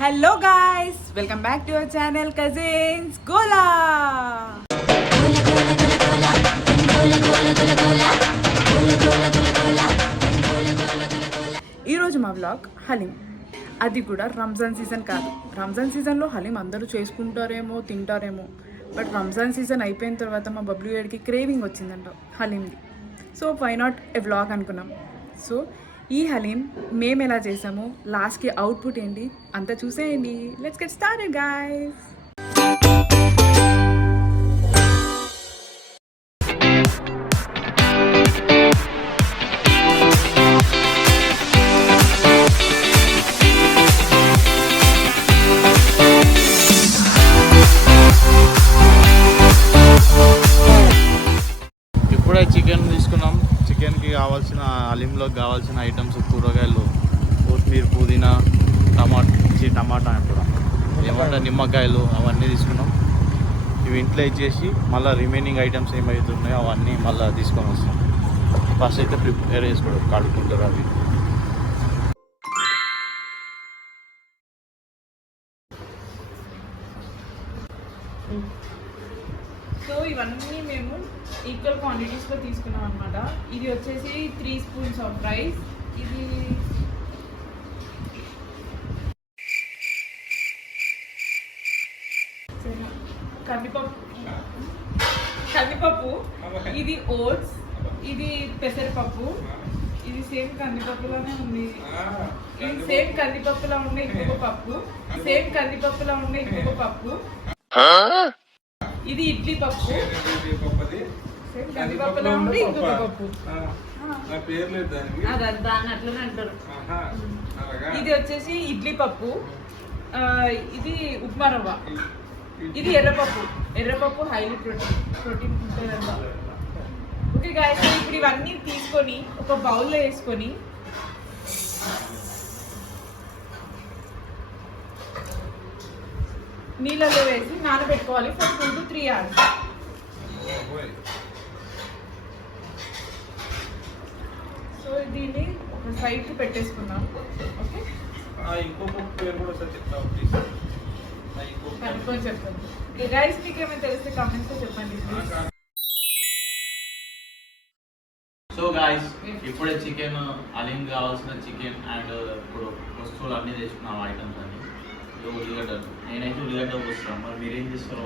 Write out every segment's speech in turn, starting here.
Hello guys, welcome back to our channel cousins గోలా. ఈరోజు మా vlog haleem. అది కూడా రంజాన్ సీజన్ కాదు. రంజాన్ సీజన్లో హలీం అందరూ చేసుకుంటారేమో, తింటారేమో. బట్ రంజాన్ సీజన్ అయిపోయిన తర్వాత మా బబ్లు ఏడికి క్రేవింగ్ వచ్చిందంట హలీంది. So why not a vlog అనుకున్నాం. సో ఈ హలీం మేము ఎలా చేసామో, లాస్ట్కి అవుట్పుట్ ఏంటి అంతా చూసేయండి. Let's get started guys. ఇప్పుడే చికెన్ తీసుకున్నాం. చికెన్కి కావాల్సిన హలీంలోకి కావాల్సిన ఐటమ్స్ కూరగాయలు, కొత్తిమీర, పుదీనా, టమాటా కూడా ఏమంటే నిమ్మకాయలు అవన్నీ తీసుకున్నాం. ఇవి ఇంట్లో ఇచ్చేసి మళ్ళీ రిమైనింగ్ ఐటమ్స్ ఏమవుతున్నాయో అవన్నీ మళ్ళీ తీసుకొని వస్తాం. ఫస్ట్ అయితే ప్రిపేర్ చేసుకోవడం కడుక్కుంటారు అవి. సో ఇవన్నీ మేము ఈక్వల్ క్వాంటిటీస్లో తీసుకున్నాం అనమాట. ఇది వచ్చేసి 3 స్పూన్స్ ఆఫ్ రైస్, ఇది కందిపప్పు, ఇది ఓట్స్, ఇది పెసరపప్పు, ఇది సేమ్ కందిపప్పులోనే ఉంది. ఇది సేమ్ కందిపప్పులో ఉండే ఇంకొక పప్పు, సేమ్ కందిపప్పులో ఉండే ఇంకొక పప్పు, ఇది ఇడ్లీ పప్పు, సేమ్ కందిపప్పులో ఉండే ఇంకొక పప్పు. దాన్ని అట్లనే అంటారు. ఇది వచ్చేసి ఇడ్లీ పప్పు, ఇది ఉప్మా రవ్వ, ఇది ఎర్రపప్పు హైలీ ప్రోటీన్ ఉంటుందంట. ఓకే గాయస్, ఇప్పుడు ఇవన్నీ తీసుకొని ఒక బౌల్లో వేసుకొని నీళ్ళలో వేసి నానబెట్టుకోవాలి ఫర్ 2 to 3 hours. సో దీన్ని ఒక సైడ్కి పెట్టేసుకున్నాం. ఓకే, కనుక్కొని చెప్పండి. గైస్, మీకు ఏమైనా తెలిస్తే కామెంట్స్లో చెప్పండి. సో గాయస్, ఇప్పుడే చికెన్ హలీం కావాల్సిన చికెన్ అండ్ ఇప్పుడు వస్తువులు అన్నీ తెచ్చుకున్నాం, ఐటమ్స్ అన్ని. ఉల్లిగడ్డలు, నేనైతే ఉల్లిగడ్డ వస్తాను. మరి మీరేం చేస్తారో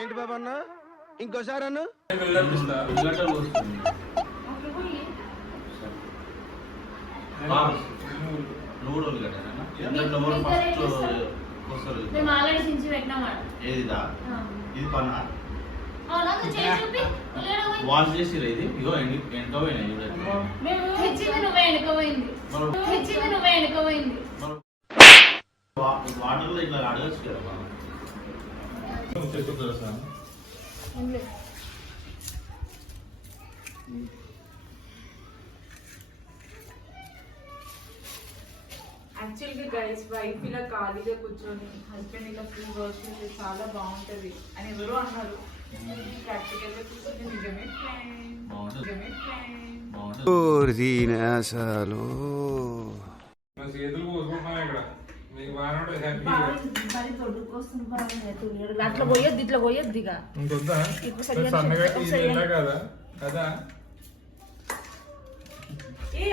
ఏంటి బాబా అన్న, ఇంకోసారి అన్న ఉల్లిగడ్డలు వస్తుంది. నువ్వు కూడా ఉల్లిగడ్డనా? ఏదిదా? ఇది పన్నా వాష్ చేసిరా? ఇది ఇగో వెనక పోయినాయి. వాటర్లో ఇట్లా అడగచ్చు కదా మనం. యాక్చువల్గా గైస్, వైఫ్ ఇలా ఖాళీగా కూర్చొని హస్బెండ్ ఇలా ఫ్రీ వర్క్ చేస్తే చాలా బాగుంటుంది అని ఎవరో అన్నారు. ప్రాక్టికల్గా చూస్తే నిజమే అట్లా పోయొద్దు, ఇట్లా పోయొద్దు.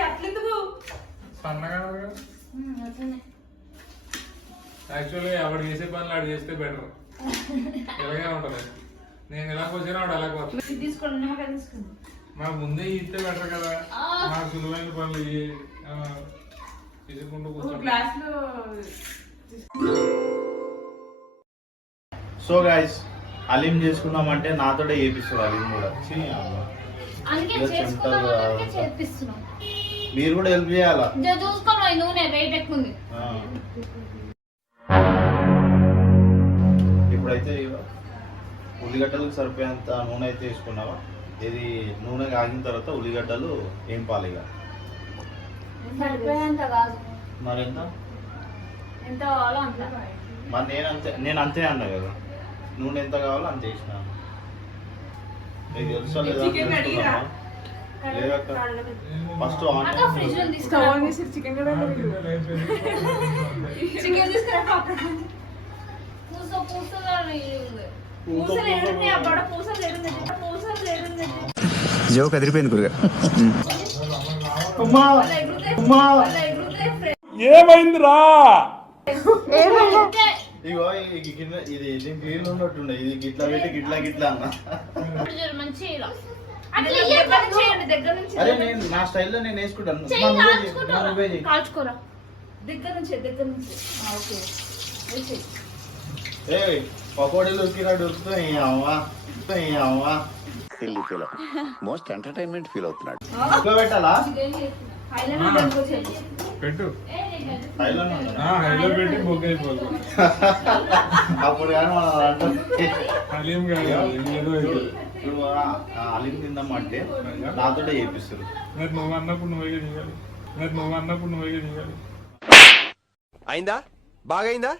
అట్లెందుకు సన్నగా యాక్చువల్గా ఎవడు చేసే పనులు ఆడు చేస్తే బెటర్. ఎలాగే ఉంటది. నేను ఎలా వచ్చినా వాడు అలాగే వస్తుంది. మాకు ముందే ఇస్తే బెటర్ కదా. మాకు సులువైన పనులు తీసుకుంటూ కూర్చోండి. సో గైస్, హలీం చేసుకున్నామంటే నాతోటే చేపిస్తారు. హలీం కూడా మీరు కూడా హెల్ప్ చేయాలా? ఇప్పుడైతే ఉల్లిగడ్డలకు సరిపోయేంత నూనె అయితే వేసుకున్నావా? ఇది నూనె ఆగిన తర్వాత ఉల్లిగడ్డలు ఏం పాలిగా మరి ఎంత మరి నేను అంతే అన్నా కదా. నూనె ఎంత కావాలో అంత వేసినా. తెలుసా లేదా? లేదక్క ఫస్ట్ అక్క ఫ్రిడ్జ్ లో తీసుకురా స్టవ్ ఆన్ చేసి చికెన్ కడాయిలో చికెన్ తీసుకురా పాప పూసలు ఏడుంది ఆ బడ పూసలు ఏడుంది జోక్ అదిరిపోయింది గురుగా ఏమైందిరా ఇగో ఇది నీళ్ళు ఉన్నట్టుండే ఇది గిట్లా పెట్టి గిట్లా అన్న అరే నేను నా స్టైల్లో నేను వేసుకుంటాను నువ్వే చెయ్యి. కాల్చుకోరా దగ్గర నుంచి ఓకే ఏయ్ పకోడీలు ఉక్కినా దొరుకుతాయి అమ్మా మోస్ట్ ఎంటర్టైన్మెంట్ ఫీల్ అవుతున్నాడు. ఇంట్లో పెట్టాలా పెట్టు హైలోనే ఉందా? హైలో పెట్టి బుక్ అయిపోదు అప్పుడు కానీ మనం అంటాం హలీం కాదు ఏదో ఇది. ఇప్పుడు అలిం తిందామంటే నాతో చేపిస్తారు మరి నువ్వు అన్నప్పుడు నువ్వే దిగాలి అయిందా బాగైందా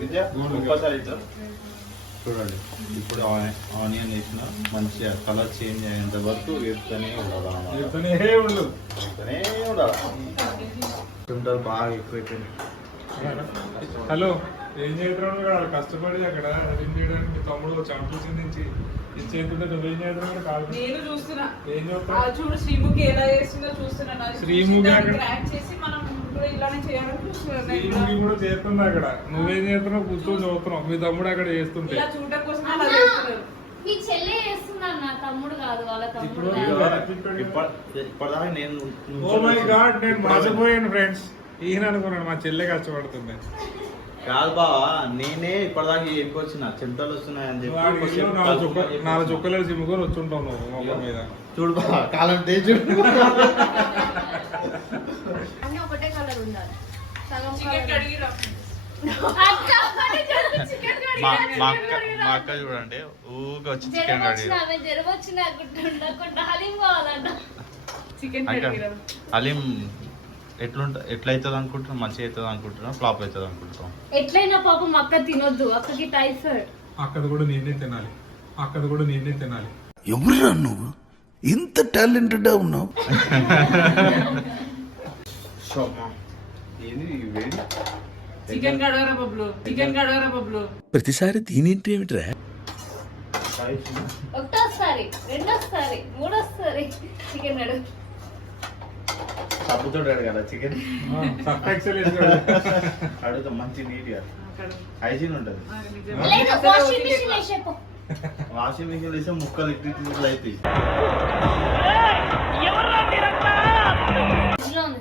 విద్య ఒక్కసారి ఇట్లా చూడండి ఇప్పుడు ఆనియన్ వేసిన మంచిగా కలర్ చేంజ్ అయ్యేంత వరకు వేస్తూనే ఉండాలి చెప్తానే ఉండు వేస్తూనే ఉండాలి తుంటలు బాగా ఎక్కువైపోయినాయి హలో ఏం చేస్తున్నాడు కష్టపడి అక్కడ హలీం చేయడానికి మీ తమ్ముడు చాంపియన్ నుంచి ఇచ్చేస్తుంటే నువ్వేం చేస్తున్నాడు కాదు నేను చూస్తున్నా ఏం ఆ చెప్తావు చూడు శ్రీముఖి ఎలా చేస్తుందో చూస్తున్నా శ్రీముఖి అక్కడ- క్రాక్ చేసి మనం కూడా ఇలానే చేయాలని చూస్తున్నాను శ్రీముఖి కూడా చేస్తుంది అక్కడ నువ్వేం చేస్తున్నావు కూర్చొని చదువుతున్నావు మీ తమ్ముడు అక్కడ చేస్తుంటే ఇలా చూడటం కోసం అలా చేస్తున్నారు మీ చెల్లె చేస్తున్నారు నా తమ్ముడు కాదు వాళ్ళ ఇప్పుడు తమ్ముడు ఇప్పటిదాకా నేను ఓ మై గాడ్ నేను మర్చిపోయాను ఫ్రెండ్స్ ఈయన అనుకున్నాను మా చెల్లె కష్టపడుతుంది కాదు బావా నేనే ఇప్పటిదాకా ఎక్కువచ్చిన చెమటలు వస్తున్నాయని చెప్పి నాలుగు చుక్కలు చిమ్ముకొని వచ్చుంటావు నువ్వు మొక్క మీద చూడు బావా కాలం చూడు అన్ని ఒకటే కలర్ ఉండాలి సగం చికెన్ colour. కడిగి రా. మా అక్క చూడండి ఊగా వచ్చి చికెన్ కడిగి చికెన్ అక్క కడిగి రా. హలీం ఎట్లయితుంది అనుకుంటున్నాం మంచిగా అవుతుంది అనుకుంటున్నాం ఫ్లాప్ అవుతుంది అనుకుంటున్నాం ఎట్లయినా పాపం అక్క తినొద్దు అక్కకి టైఫాయిడ్ అక్కది కూడా నేనే తినాలి ఎవరురా నువ్వు ఇంత టాలెంటెడ్ ఉన్నావు? ఏంది వేడి చికెన్ కడగరా బబ్లు ప్రతిసారి దీనింటి ఏమిట్రా? ఒకటోసారి రెండోసారి మూడోసారి చికెన్ అడుగు సబ్బుతో అడగాల చికెన్ సబ్టెక్సల్ అడుగుతాం మంచి నీట్గా హైజీన్ ఉంటుంది లేదా వాషింగ్ మిషన్ వేసేపో వాషింగ్ మిషన్ వేస్తే ముక్కలు ఇట్లు అవుతాయి ఫ్రిడ్జ్లో ఉంది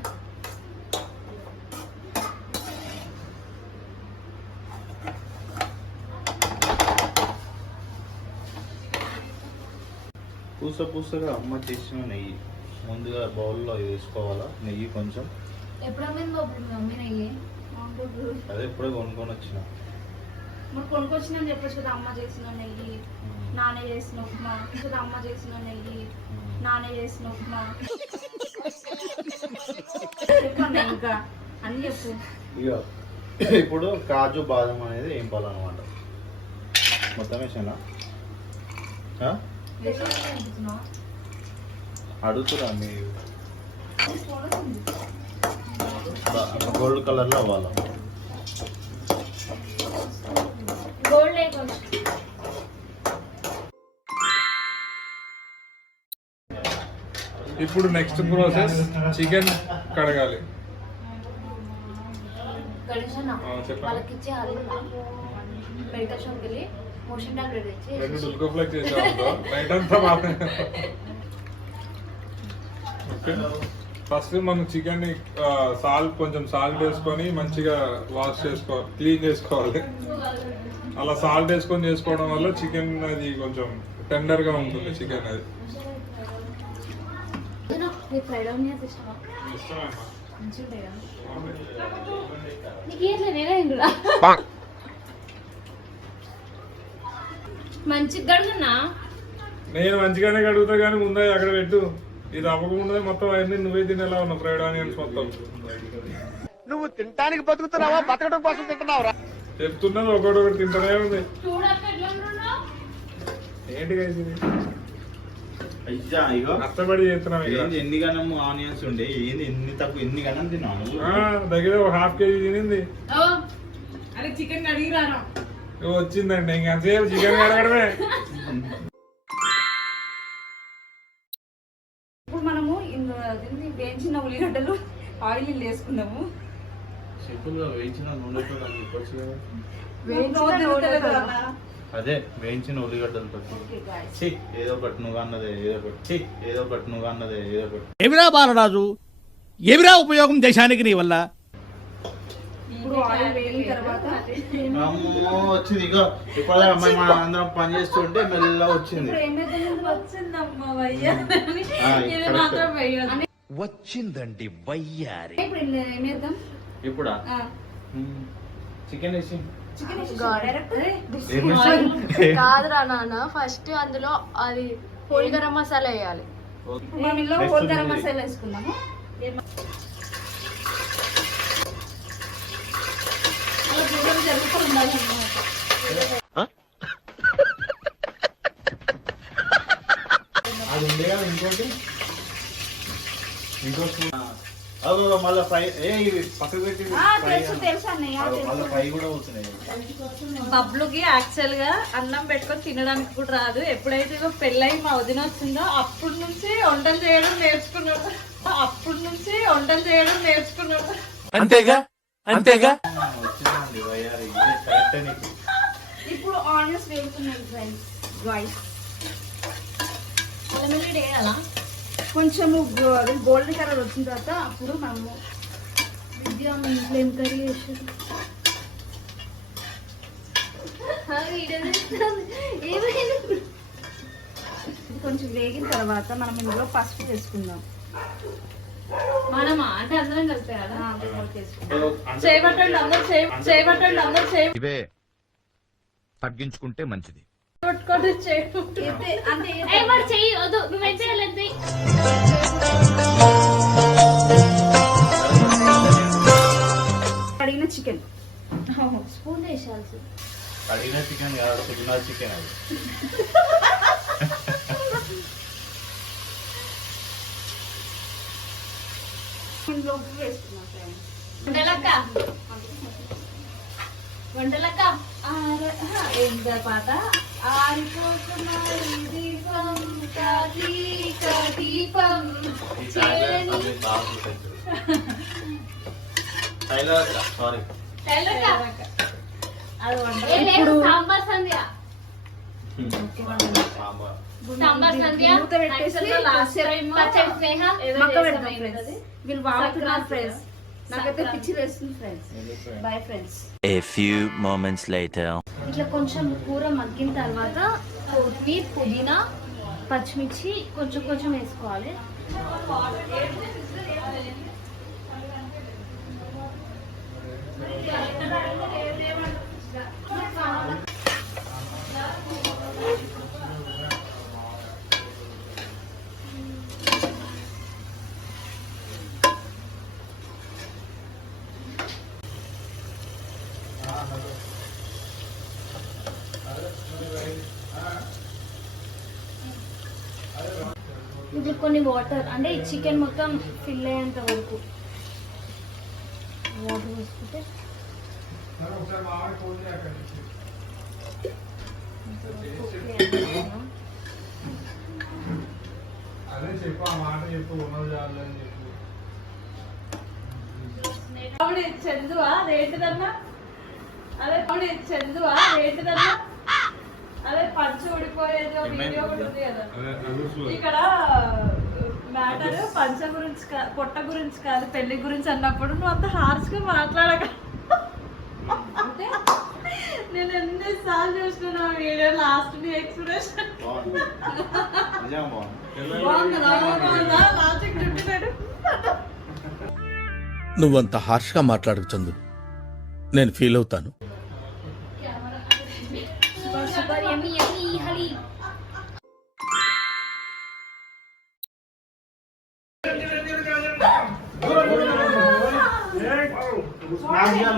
పూసగా అమ్మ చేసిన నెయ్యి ముందుగా బౌల్లో వేసుకోవాలా నెయ్యి కొంచెం ఎప్పుడమ్మింది బాబు మీ మమ్మీ నెయ్యి అదే ఇప్పుడే కొనుక్కొని వచ్చిన మరి కొనుక్కొచ్చిందని చెప్పచ్చు కదా అమ్మ చేసిన నెయ్యి నానే చేసిన ఉప్మా కదా అమ్మ చేసిన నెయ్యి నానే చేసిన ఉప్మా చెప్పండి ఇంకా అని చెప్పు ఇక ఇప్పుడు కాజు బాదం అనేది ఏం పాలన్నమాట మొత్తం వేసానా అడుగుతురా మీరు గోల్డ్ కలర్లో అవ్వాలి గోల్డ్ ఇప్పుడు నెక్స్ట్ ప్రాసెస్ చికెన్ కడగాలి గణేశన్న చెప్పండి. వాళ్ళకి ఇచ్చే హాలిగా మెడికల్ షాప్కి వెళ్ళి మోషన్ టాబ్లెట్ తెచ్చి రెండు డుల్కోఫ్లెక్స్ చేసావు నైట్ అంతా బాగా ఓకే ఫస్ట్ మనం చికెన్ ని కొంచెం సాల్ట్ వేసుకొని మంచిగా వాష్ క్లీన్ చేసుకోవాలి అలా సాల్ట్ వేసుకొని చేసుకోవడం వల్ల చికెన్ అది కొంచెం టెండర్ గా ఉంటుంది చికెన్ అది నీకు ఫ్రైడ్ ఆనియన్స్ ఇష్టమా ఇష్టమేనా? మంచిగా ఉంటాయి కదా నీకు ఏం నేనే ఇందులో మంచిగా గడుగున్నా నేను మంచిగానే కడుగుతా కానీ ముందే అక్కడ పెట్టు ఇది అవ్వకుండా మొత్తం అవన్నీ నువ్వే తినేలా ఉన్నావు ఫ్రైడ్ ఆనియన్స్ మొత్తం నువ్వు తినడానికి బతుకుతున్నావా బతకడం కోసం తింటున్నావురా చెప్తున్నది ఒకటి తింటూనే ఉంది చూడక్క ఎట్లా ఉంటున్నావు ఏంటి guys ఇది అయ్యా ఇగో కష్టపడి చేస్తున్నాం ఇక. ఏంది ఎన్ని గణం ఆనియన్స్ ఉండే ఏంది ఎన్ని తక్కువ ఎన్ని గణం తిన్నాను దగ్గర ఒక ½ కేజీ తినింది. అరే చికెన్ అడిగి రాను. ఇగో వచ్చిందండి ఇంకా సేపు చికెన్ అడగడమే. ఇప్పుడు మనము వేయించిన ఉల్లిగడ్డలు ఆయిల్ వేసుకుందాము. సింపుల్ గా వేయించిన నూనెతో నాకు చెప్పొచ్చు కదా. అదే వేయించిన ఉల్లిగడ్డలతో ఏదో ఒకటి నువ్వు అన్నదే ఏదో ఒకటి ఎవిరా బాలరాజు, ఎవిరా ఉపయోగం దేశానికి నీ వల్ల? ఇప్పుడు ఆయిల్ వేగిన తర్వాత అమ్మో వచ్చింది ఇగో ఇప్పుడు అమ్మాయి మన అందరం పని చేస్తుంటే మెల్లగా వచ్చింది. వచ్చిందండి వయ్యారి. ఇప్పుడు ఏమేద్దాం? ఇప్పుడా చికెన్ వేసి కాదురా నాన్న, ఫస్ట్ అందులో అది హోల్ గరం మసాలా వేయాలి. మనం ఇందులో హోల్ గరం మసాలా వేసుకుందాము. అలా దూరం జరుగుతూ ఉండాలి అన్నమాట. అది ఉండే కదా ఇంకోటి అదో మళ్ళీ ఫ్రై పక్కకు పెట్టి తెలుసు అన్నయ్య, మళ్ళీ ఫ్రై కూడా అవుతున్నాయి. బబ్లుకి యాక్చువల్ గా అన్నం పెట్టుకొని తినడానికి కూడా రాదు. ఎప్పుడైతే ఇగో పెళ్ళై మా వదిన వచ్చిందో అప్పటి నుంచి వంటలు చేయడం నేర్చుకున్నాడు. అంతేగా అంతేగా. వచ్చిందండి వయ్యారి కరెక్టే నీకు. ఇప్పుడు ఆనియన్స్ వేగుతున్నాయి ఫ్రెండ్స్. వేయాలా? కొంచెము గోల్డెన్ కలర్ వచ్చిన తర్వాత అప్పుడు మనము ఇంట్లో ఏం కర్రీ చేసారు కొంచెం వేగిన తర్వాత మనం ఇందులో పసుపు వేసుకుందాం. మనమా అంటే అందరం కలిపే కదా. చేయబట్టండి అందరూ ఇవే తగ్గించుకుంటే మంచిది. కడిగిన చికెన్ స్పూన్ వేసాల్సి. కడిగిన చికెన్ కాదు పుదీనా చికెన్ అది. ఇందులో ఉప్పు వేసుకున్నాం ఫ్రెండ్స్. వంటలక్క ఎంత పాట ఆరిపోతున్నది దీపం కార్తీక దీపం. సారీ ఇప్పుడు సాంబార్ సంధ్య మూత పెట్టేసి పచ్చడి స్నేహ మక్క పెడతాం ఫ్రెండ్స్. వీళ్ళు వాడుతున్నారు ఫ్రెండ్స్. నాకైతే పిచ్చి వేస్తుంది friends. Bye friends. A few moments later. ఇట్లా కొంచెం కూర మగ్గిన తర్వాత కొత్తిమీర, పుదీనా, పచ్చిమిర్చి కొంచెం కొంచెం వేసుకోవాలి. ఇప్పుడు కొన్ని వాటర్ అంటే ఈ చికెన్ మొత్తం ఫిల్ అయ్యేంత వరకు వాటర్ వేసుకుంటే అదే చెప్పు ఆ మాట చెప్పు ఉన్నది చాలు అని చెప్పు. చందువా అదేంటిదన్నా అదే పంచ ఊడిపోయేది వీడియో కూడా ఉంది కదా. ఇక్కడ మ్యాటర్ పంచ గురించి పొట్ట గురించి కాదు పెళ్లి గురించి అన్నప్పుడు నువ్వు అంత హార్ష్ గా మాట్లాడక. నేను ఎన్నిసార్లు చూసిన వీడియో లాస్ట్ నీ ఎక్స్ప్రెషన్ లాస్ట్ చుట్టినాడు. నువ్వంత హార్ష్గా మాట్లాడకు చందు, నేను ఫీల్ అవుతాను. సూపర్ యమ్మీ యమ్మీ హలీం.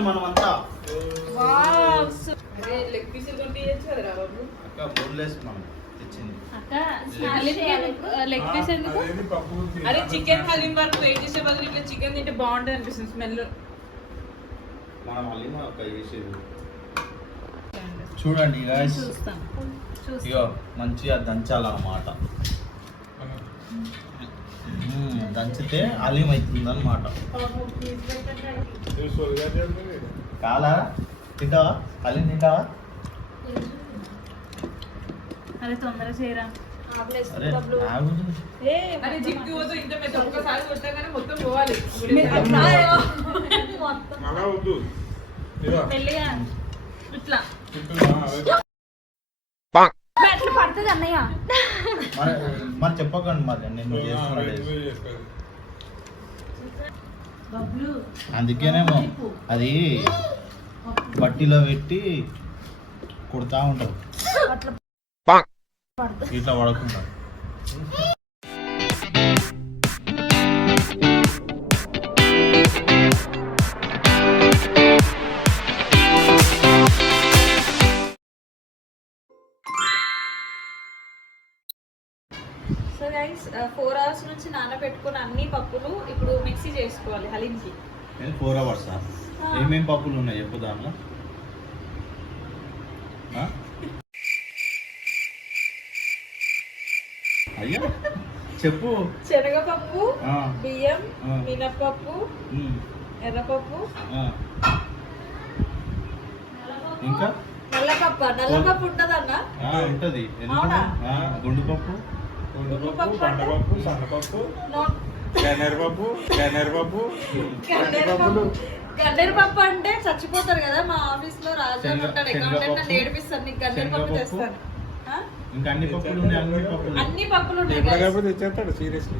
మనమంతా లెగ్ పీసులు కొట్టి చేయొచ్చు కదరా బాబు. అక్క బోర్లేసి మనం తెచ్చింది. అక్క లెగ్ పీస్ ఎందుకు? అదేంటి పప్పు గుత్తి? అరే చికెన్ హలీం వరకు వెయిట్ చేసే బదులు ఇట్లా చికెన్ తింటే బాగుంటుంది అనిపిస్తుంది స్మెల్. మనం హలీం అక్క చేసేది. చూడండి guys. చూస్తాం. ఇగో మంచిగా దంచాలన్నమాట. దంచితే హలీం అవుతుంది అనమాట. జ్యూస్ వదిగా చేస్తుంది. కాలా తింటావా? హలీం తింటావా? అరే తొందరగా చేయరా. అరే నాకు అరే జిమ్కి పోతే ఇంత పెద్ద ఒక్కసారి కొట్టాగానే మొత్తం పోవాలి. అలా వద్దు. ఇదిగో. మెల్లిగా ఇట్లా తింటున్నా? అదే. అట్లా పడుతుంది అన్నయ్య. మరి చెప్పకండి మరి నేను చేస్తున్నాడు. నువ్వే చేసుకోవాలి. అందుకేనేమో అది బట్టిలో పెట్టి కొడతా ఉంటారు ఇట్లా పడకుండా. సో గైస్ 4 hours నుంచి నానబెట్టుకున్న అన్ని పప్పులు ఇప్పుడు మిక్సీ చేసుకోవాలి హలీంకి. 4 hours ఏమేం పప్పులు ఉన్నాయి చెప్పు దాంట్లో. అయ్యా చెప్పు. శనగపప్పు, ఆ, బియ్యం, ఆ. మినప్పప్పు, ఉమ్, ఎర్రపప్పు, ఆ. ఇంకా నల్లపప్పు ఉంటదన్న. ఉంటది. అవునా? గుండుపప్పు, ఉల్లిపప్పు, పండపప్పు, సన్నపప్పు, గన్నేరుపప్పు, గన్నేరుపప్పు అంటే చచ్చిపోతారు కదా. మా ఆఫీస్ లో రాజు శనగ- ఉంటాడు శనగపప్పు, అకౌంటెంట్, నన్ను ఏడిపిస్తాను. నీకు గన్నేరుపప్పు శనగపప్పు. తెస్తాను. ఆ? ఇంకా అన్ని పప్పులు ఉన్నాయి. అన్ని పప్పులు అన్ని పప్పులు ఉన్నాయి ఎప్పుడు guys. కాకపోతే తెచ్చేస్తాడు సీరియస్లీ.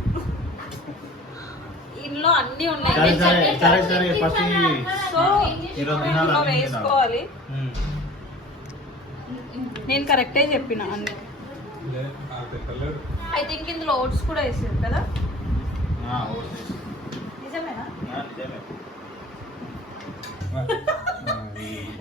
ఇందులో అన్ని ఉన్నాయి. సరే సరే సరే సరే ఫస్ట్ సో ఈరోజు తినాలి, ఇందులో అన్ని వేసుకోవాలి. ఉమ్. నేను కరెక్టే చెప్పిన అన్ని. నాకు తెలియలేదు. ఐ థింక్ ఇందులో ఓట్స్ కూడా వేసారు కదా. ఓకే. నిజమేనా? నిజమే.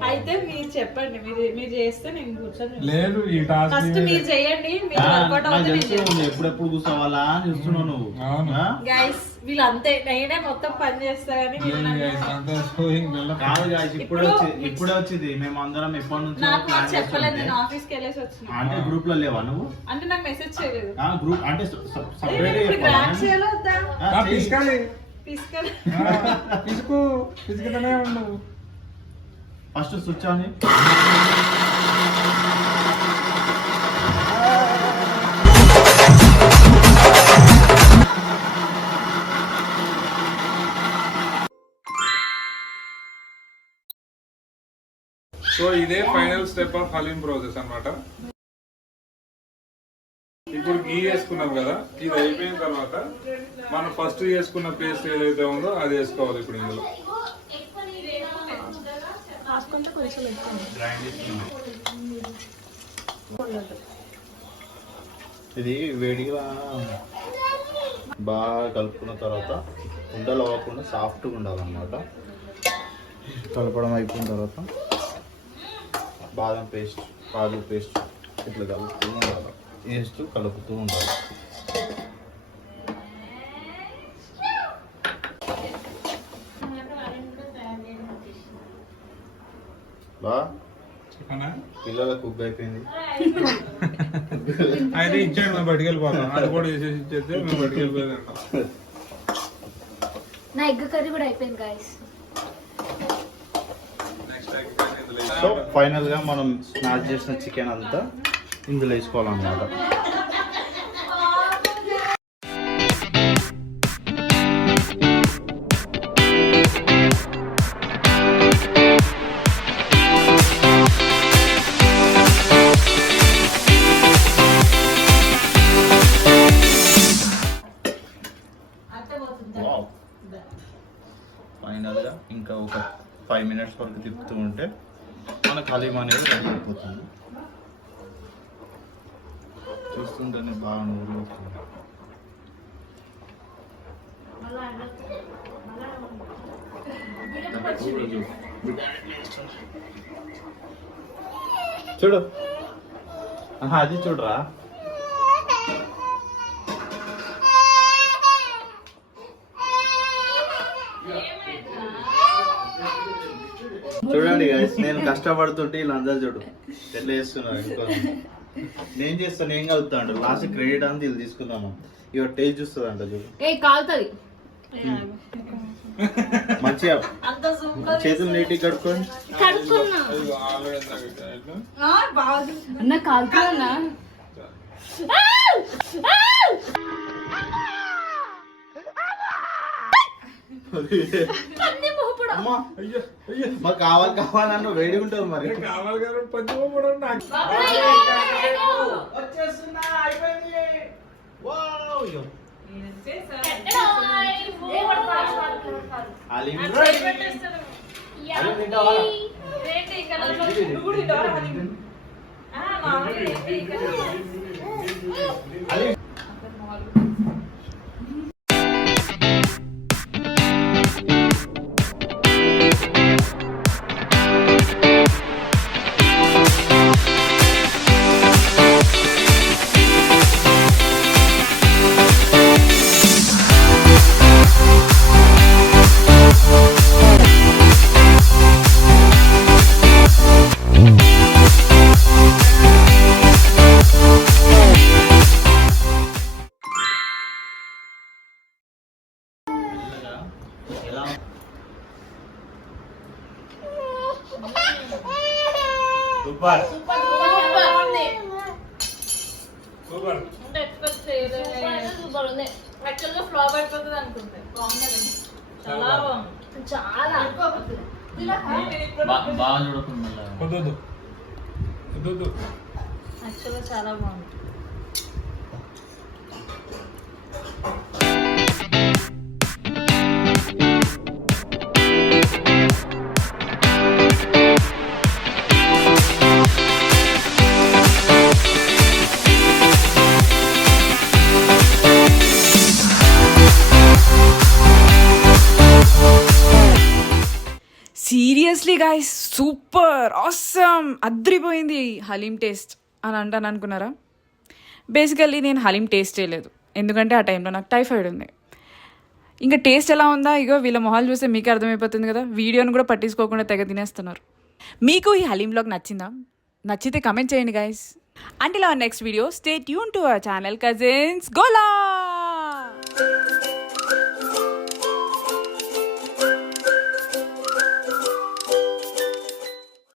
అయితే మీరు చెప్పండి. మీరు చేస్తే నేను కూర్చొని లేదు ఈ టాస్క్ ఫస్ట్ మీరు చేయండి. మీరు వర్కౌట్ నాకు అవుతే నేను తెలుసు నువ్వు ఎప్పుడెప్పుడు కూర్చోవాలా అని చూస్తున్నావు నువ్వు. అవును. ఆ? గైస్ వీళ్ళు అంతే. నేనే మొత్తం పని చేస్తా కానీ వీళ్ళు నన్ను- అంతా షోయింగ్ కాదు guys, ఇప్పుడే వచ్చింది. మేము అందరం ఎప్పటి నుంచో నాకు ప్లాన్ చెప్పలేదు. నేను చేస్తుంటే. ఆఫీస్కి వెళ్ళేసి వచ్చిన. అంటే గ్రూప్ లో లేవా నువ్వు? అంటే నాకు మెసేజ్ చేయలేదు. గ్రూప్ అంటే ఇప్పుడు సపరేట్ గ్రాండ్ చేయాలో వద్దా? పిసుకాలి. తీసుకెళ్ళి పిసుకుతూనే ఉండు. ఫస్ట్ స్విచ్ ఆన్ చేయి. సో ఇదే final step of haleem process అన్నమాట. ఇప్పుడు గీ వేసుకున్నాం కదా, ఇది అయిపోయిన తర్వాత మనం ఫస్ట్ చేసుకున్న పేస్ట్ ఏదైతే ఉందో అది వేసుకోవాలి ఇప్పుడు ఇందులో. ఇది వేడిగా బాగా కలుపుకున్న తర్వాత ఉండలు అవ్వకుండా సాఫ్ట్గా ఉండాలన్నమాట. కలపడం అయిపోయిన తర్వాత బాదం పేస్ట్, కాజు పేస్ట్ ఇట్లా కలుపుతూ ఉండాలి. వేస్తూ కలుపుతూ ఉండాలి. బా చికెనా పిల్లలకు కుక్ అయిపోయింది. అయితే ఇచ్చాడు, మేము బయటికి వెళ్ళిపోతాం. అది కూడా వేసేసి ఇచ్చేస్తే మేము బయటికి వెళ్ళిపోయింది అంటాం. నా ఎగ్ కర్రీ కూడా అయిపోయింది గాయస్. నెక్స్ట్ సో ఫైనల్గా మనం స్మాష్ చేసిన చికెన్ అంతా ఇందులో వేసుకోవాలన్నమాట. ఫైనల్గా ఇంకా ఒక 5 minutes వరకు తిప్పుతూ ఉంటే మనకు హలీం అనేది రెడీ అయిపోతుంది. చూస్తుంటేనే బాగా నూరు వస్తుంది. చూడు, అది చూడరా. చూడండి guys, నేను కష్టపడుతుంటే వీళ్ళందరూ చూడు ఎట్లా చేస్తున్నారు. ఇంకో నేను చేస్తాను ఏం కలుగుతా అంటారు. లాస్ట్ క్రెడిట్ అంతా వీళ్ళు తీసుకుందాము. ఇక టేస్ట్ చూస్తుంది అంట చూడు. కాలుతుంది మంచిగా అంత సూపర్ చేతులు నీట్గా కడుక్కోండి. కడుక్కున్నా ఆల్రెడీ ఇందాక ఇట్లా. అన్న కాలుతున్నా అమ్మా మాకు కావాలన్న వేడిగా ఉంటుంది మరి. కావాలి కదా పంచమూడు నాకు. హలీం ఎలా సూపర్. సూపర్. సూపర్ ఉంది యాక్చువల్ గా ఫ్లాప్ అయిపోతుంది అనుకుంటే చాలా బాగుంది చాలా బాగా చూడకుండా వద్దు యాక్చువల్ గా చాలా బాగుంది. సీరియస్లీ గాయ్స్ సూపర్ ఆసమ్ అద్రిపోయింది హలీం టేస్ట్ అని అంటాను అనుకున్నారా? బేసికల్లీ నేను హలీం టేస్ట్ చేయలేదు, ఎందుకంటే ఆ టైంలో నాకు టైఫాయిడ్ ఉంది. ఇంకా టేస్ట్ ఎలా ఉందా, ఇగో వీళ్ళ మొహాలు చూస్తే మీకు అర్థమైపోతుంది కదా. వీడియోని కూడా పట్టించుకోకుండా తెగ తినేస్తున్నారు. మీకు ఈ హలీం బ్లాగ్ నచ్చిందా? నచ్చితే కమెంట్ చేయండి guys. Until our next video, stay tune to our channel cousins Gola.